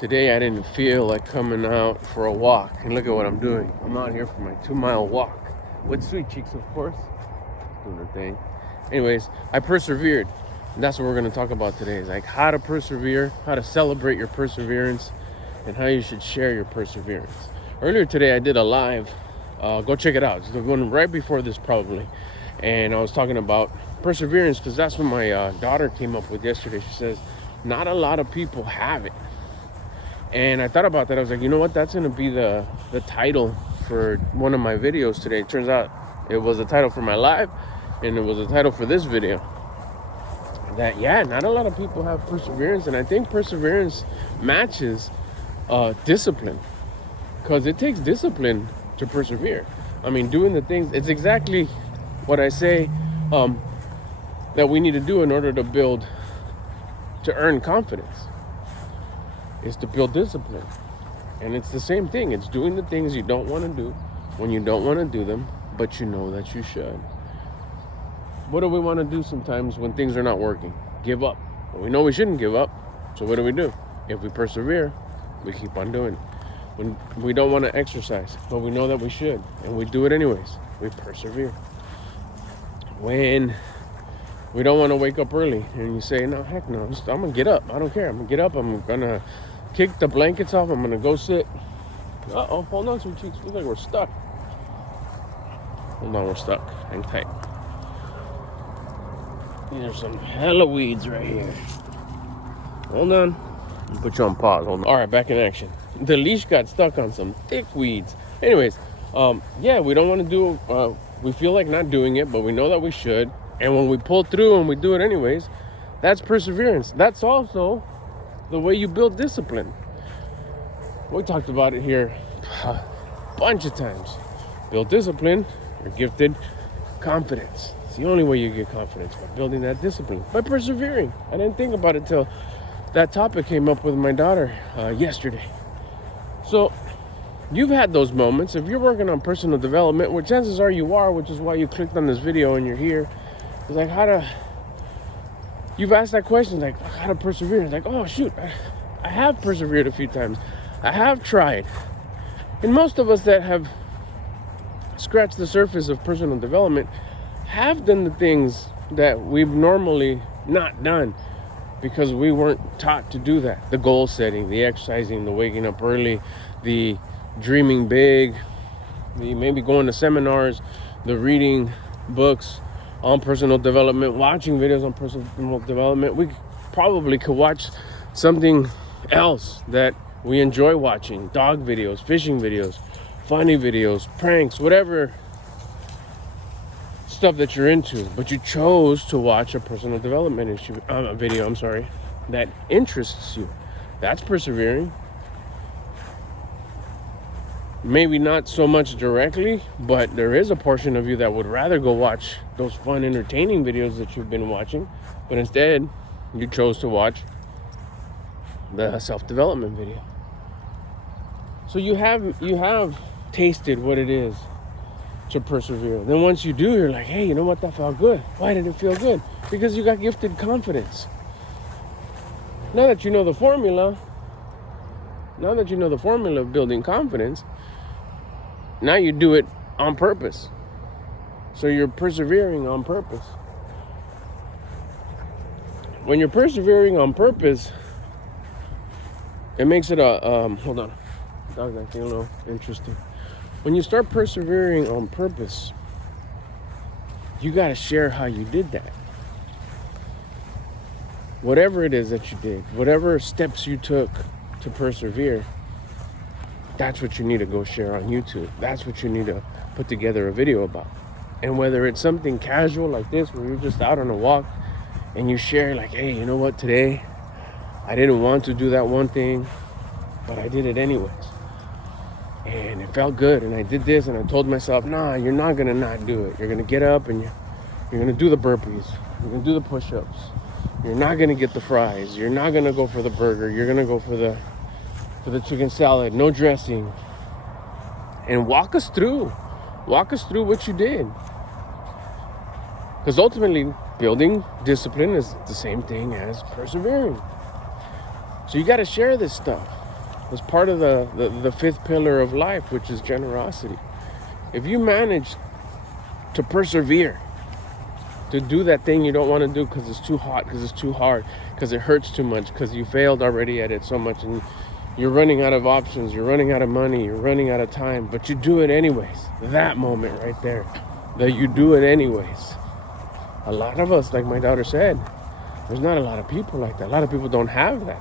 Today I didn't feel like coming out for a walk, and look at what I'm doing. I'm out here for my 2-mile walk with Sweet Cheeks, of course, doing her thing. Anyways, I persevered, and that's what we're going to talk about today. Is like how to persevere, how to celebrate your perseverance, and how you should share your perseverance. Earlier today I did a live. Go check it out. It's the one right before this probably, and I was talking about perseverance because that's what my daughter came up with yesterday. She says not a lot of people have it. And I thought about that. I was like, you know what? That's going to be the title for one of my videos today. It turns out it was the title for my live, and it was the title for this video. That, yeah, not a lot of people have perseverance. And I think perseverance matches discipline. Because it takes discipline to persevere. I mean, doing the things, it's exactly what I say that we need to do in order to earn confidence. Is to build discipline. And it's the same thing. It's doing the things you don't want to do when you don't want to do them, but you know that you should. What do we want to do sometimes when things are not working? Give up. Well, we know we shouldn't give up. So what do? If we persevere, we keep on doing it. When we don't want to exercise, but we know that we should, and we do it anyways, we persevere. When we don't want to wake up early, and you say, no, heck no, I'm going to get up. I don't care. I'm going to get up. I'm going to kick the blankets off. I'm going to go sit. Uh-oh, hold on, Sweet Cheeks. Looks like we're stuck. Hold on, we're stuck. Hang tight. These are some hella weeds right here. Hold on. I'll put you on pause. Hold on. All right, back in action. The leash got stuck on some thick weeds. Anyways, yeah, we don't want to do, we feel like not doing it, but we know that we should. And when we pull through and we do it anyways, that's perseverance. That's also the way you build discipline. We talked about it here a bunch of times. Build discipline, you're gifted confidence. It's the only way you get confidence, by building that discipline, by persevering. I didn't think about it till that topic came up with my daughter yesterday. So you've had those moments. If you're working on personal development, which chances are you are, which is why you clicked on this video and you're here, it's like you've asked that question, like how to persevere. It's like, oh shoot, I have persevered a few times. I have tried. And most of us that have scratched the surface of personal development have done the things that we've normally not done because we weren't taught to do that. The goal setting, the exercising, the waking up early, the dreaming big, the maybe going to seminars, the reading books on personal development, watching videos on personal development. We probably could watch something else that we enjoy watching. Dog videos, fishing videos, funny videos, pranks, whatever stuff that you're into. But you chose to watch a personal development video, that interests you. That's persevering. Maybe not so much directly, but there is a portion of you that would rather go watch those fun, entertaining videos that you've been watching, but instead you chose to watch the self-development video. So you have tasted what it is to persevere. Then once you do, you're like, hey, you know what? That felt good. Why did it feel good? Because you got gifted confidence. Now that you know the formula of building confidence, now you do it on purpose. So you're persevering on purpose. When you're persevering on purpose, it makes it hold on. Dog's acting a little interesting. When you start persevering on purpose, you got to share how you did that. Whatever it is that you did, whatever steps you took to persevere, that's what you need to go share on YouTube. That's what you need to put together a video about. And whether it's something casual like this, where you're just out on a walk and you share like, hey, you know what, today I didn't want to do that one thing, but I did it anyways. And it felt good, and I did this, and I told myself, nah, you're not gonna not do it. You're gonna get up and you're gonna do the burpees. You're gonna do the push-ups. You're not gonna get the fries. You're not gonna go for the burger. You're gonna go for the chicken salad, no dressing. And walk us through what you did. Because ultimately, building discipline is the same thing as persevering. So you got to share this stuff. It's part of the fifth pillar of life, which is generosity. If you manage to persevere, to do that thing you don't want to do because it's too hot, because it's too hard, because it hurts too much, because you failed already at it so much, and you're running out of options, you're running out of money, you're running out of time, but you do it anyways. That moment right there, that you do it anyways. A lot of us, like my daughter said, there's not a lot of people like that. A lot of people don't have that.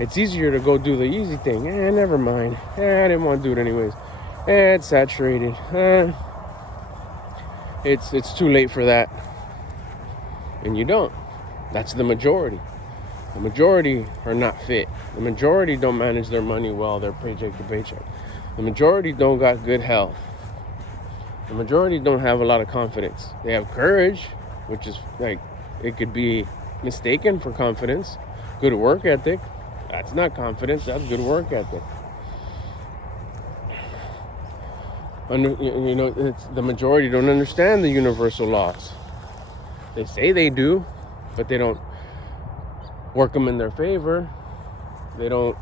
It's easier to go do the easy thing. Never mind. I didn't want to do it anyways. It's saturated. It's too late for that. And you don't. That's the majority. The majority are not fit. The majority don't manage their money well. They're paycheck to paycheck. The majority don't got good health. The majority don't have a lot of confidence. They have courage, which is like, it could be mistaken for confidence. Good work ethic. That's not confidence. That's good work ethic. It's the majority don't understand the universal laws. They say they do, but they don't work them in their favor. They don't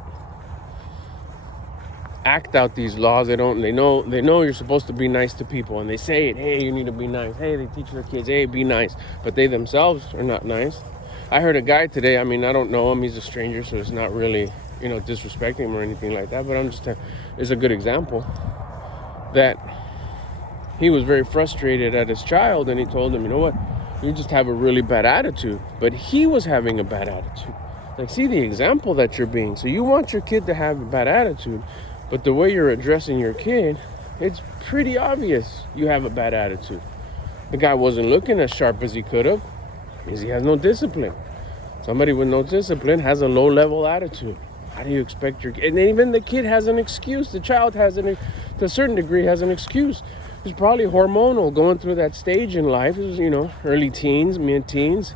act out these laws. They know you're supposed to be nice to people, and they say it. Hey, you need to be nice. Hey, they teach their kids, hey, be nice, but they themselves are not nice. I heard a guy today. I mean, I don't know him. He's a stranger, so it's not really, disrespecting him or anything like that. But I'm just it's a good example that he was very frustrated at his child, and he told him, you know what? You just have a really bad attitude. But he was having a bad attitude. Like, see the example that you're being. So you want your kid to have a bad attitude, but the way you're addressing your kid, it's pretty obvious you have a bad attitude. The guy wasn't looking as sharp as he could have because he has no discipline. Somebody with no discipline has a low-level attitude. How do you expect your kid? And even the kid has an excuse. The child to a certain degree, has an excuse. He's probably hormonal, going through that stage in life. It was, early teens, mid-teens.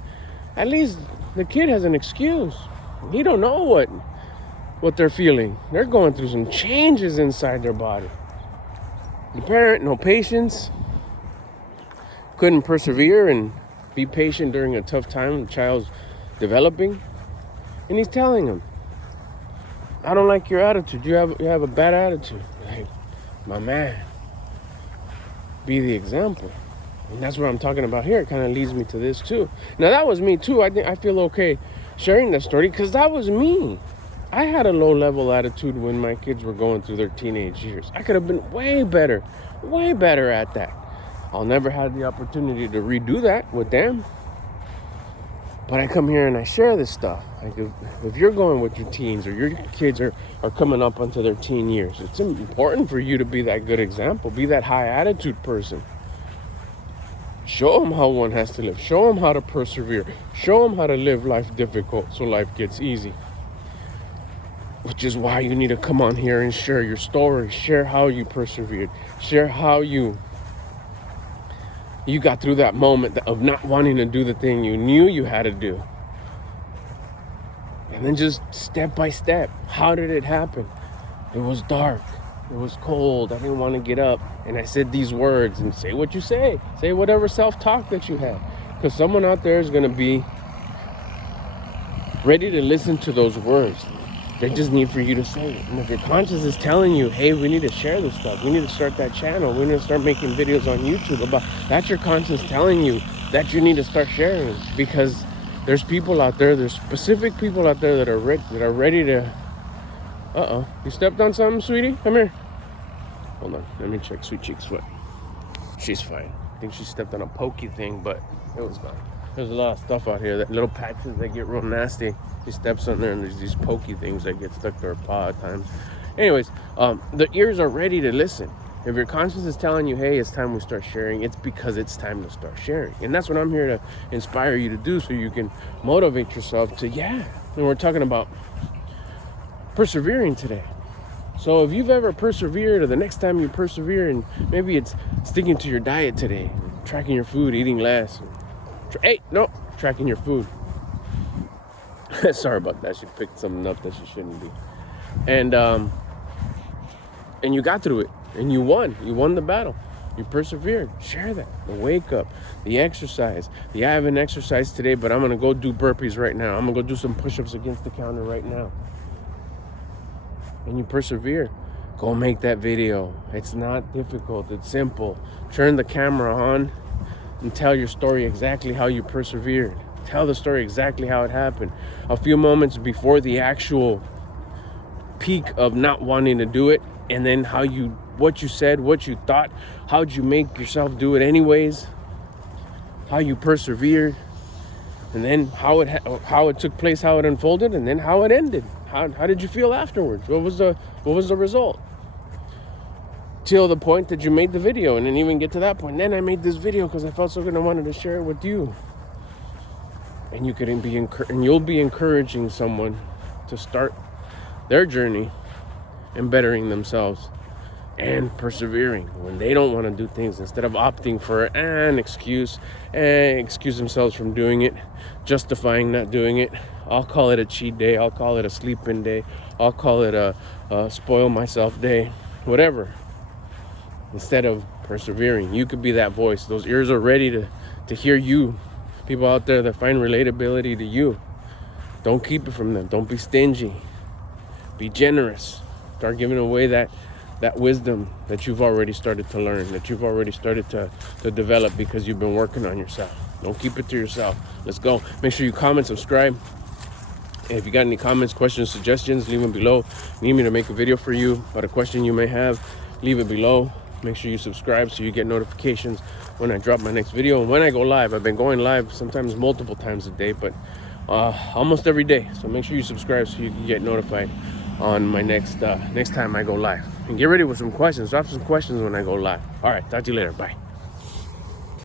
At least the kid has an excuse. He don't know what they're feeling. They're going through some changes inside their body. The parent, no patience, couldn't persevere and be patient during a tough time the child's developing. And he's telling him, I don't like your attitude. You have a bad attitude. Like, my man, be the example. And that's what I'm talking about here. It kind of leads me to this too. Now, that was me too. I feel okay sharing that story because that was me. I had a low-level attitude when my kids were going through their teenage years. I could have been way better at that. I'll never have the opportunity to redo that with them. But I come here and I share this stuff. Like, if you're going with your teens or your kids are coming up onto their teen years, it's important for you to be that good example. Be that high attitude person. Show them how one has to live. Show them how to persevere. Show them how to live life difficult so life gets easy. Which is why you need to come on here and share your story. Share how you persevered. Share how you got through that moment of not wanting to do the thing you knew you had to do. And then just step by step. How did it happen? It was dark. It was cold. I didn't want to get up. And I said these words, and say what you say. Say whatever self-talk that you have. Because someone out there is going to be ready to listen to those words. They just need for you to say it. And if your conscience is telling you, hey, we need to share this stuff. We need to start that channel. We need to start making videos on YouTube about, that's your conscience telling you that you need to start sharing. Because there's people out there, there's specific people out there that are ready to, you stepped on something, sweetie? Come here. Hold on, let me check Sweet Cheek's foot. She's fine. I think she stepped on a pokey thing, but it was fine. There's a lot of stuff out here, that little patches that get real nasty. She steps on there and there's these pokey things that get stuck to her paw at times. Anyways, the ears are ready to listen. If your conscience is telling you, hey, it's time we start sharing, it's because it's time to start sharing. And that's what I'm here to inspire you to do, so you can motivate yourself to, And we're talking about persevering today. So if you've ever persevered, or the next time you persevere, and maybe it's sticking to your diet today, tracking your food, eating less. Tracking your food. Sorry about that. She picked something up that she shouldn't be. And you got through it, and you won. You won the battle. You persevered. Share that. The wake up, the exercise. I haven't exercised today, but I'm gonna go do burpees right now. I'm gonna go do some push-ups against the counter right now. and you persevere, go make that video. It's not difficult. It's simple. Turn the camera on and tell your story exactly how you persevered. Tell the story exactly how it happened. A few moments before the actual peak of not wanting to do it, and then what you said, what you thought, how'd you make yourself do it anyways, how you persevered, and then how it took place, how it unfolded, and then how it ended. How did you feel afterwards? What was the result? Till the point that you made the video, and then even get to that point. And then I made this video because I felt so good and I wanted to share it with you. And you'll be encouraging someone to start their journey and bettering themselves and persevering when they don't want to do things, instead of opting for an excuse themselves from doing it, justifying not doing it. I'll call it a cheat day, I'll call it a sleep-in day, I'll call it a spoil myself day, whatever. Instead of persevering, you could be that voice. Those ears are ready to hear you. People out there that find relatability to you, don't keep it from them. Don't be stingy. Be generous. Start giving away that wisdom that you've already started to learn, that you've already started to develop because you've been working on yourself. Don't keep it to yourself. Let's go. Make sure you comment, subscribe. And if you got any comments, questions, suggestions, leave them below. Need me to make a video for you about a question you may have, leave it below. Make sure you subscribe so you get notifications when I drop my next video and when I go live. I've been going live sometimes multiple times a day, but almost every day. So make sure you subscribe so you can get notified on my next time I go live. And get ready with some questions. Drop some questions when I go live. All right, talk to you later. Bye.